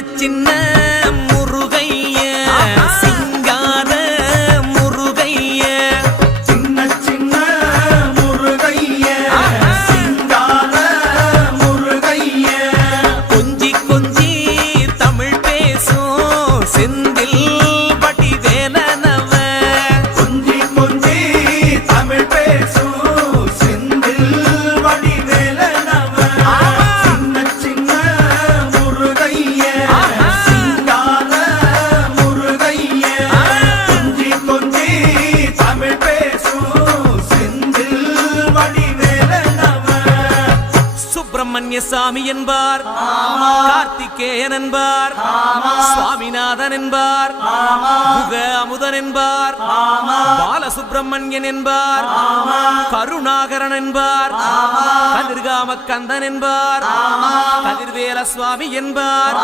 சின்ன முருகைய சிங்கார முருகைய சின்ன சின்ன முருகைய சிங்கார முருகைய கொஞ்சி கொஞ்சி தமிழ் பேசும் செந்தில் வடிவேலனவ கொஞ்சி கொஞ்சி தமிழ் பேசும் செந்தில் வடிவேலனவ சின்ன சின்ன முருகைய சிங்கார முருகைய கொஞ்சி கொஞ்சி தமிழ் பேசும் செந்தில் வடிவேலனவ சுப்பிரமணிய சாமி என்பார், கார்த்திகேயன் என்பார், சுவாமிநாதன் என்பார், முக அமுதன் என்பார், பாலசுப்பிரமணியன் என்பார், கருணாகரன் என்பார், கதிர்காம கந்தன் என்பார், கதிர்வேல சுவாமி என்பார்,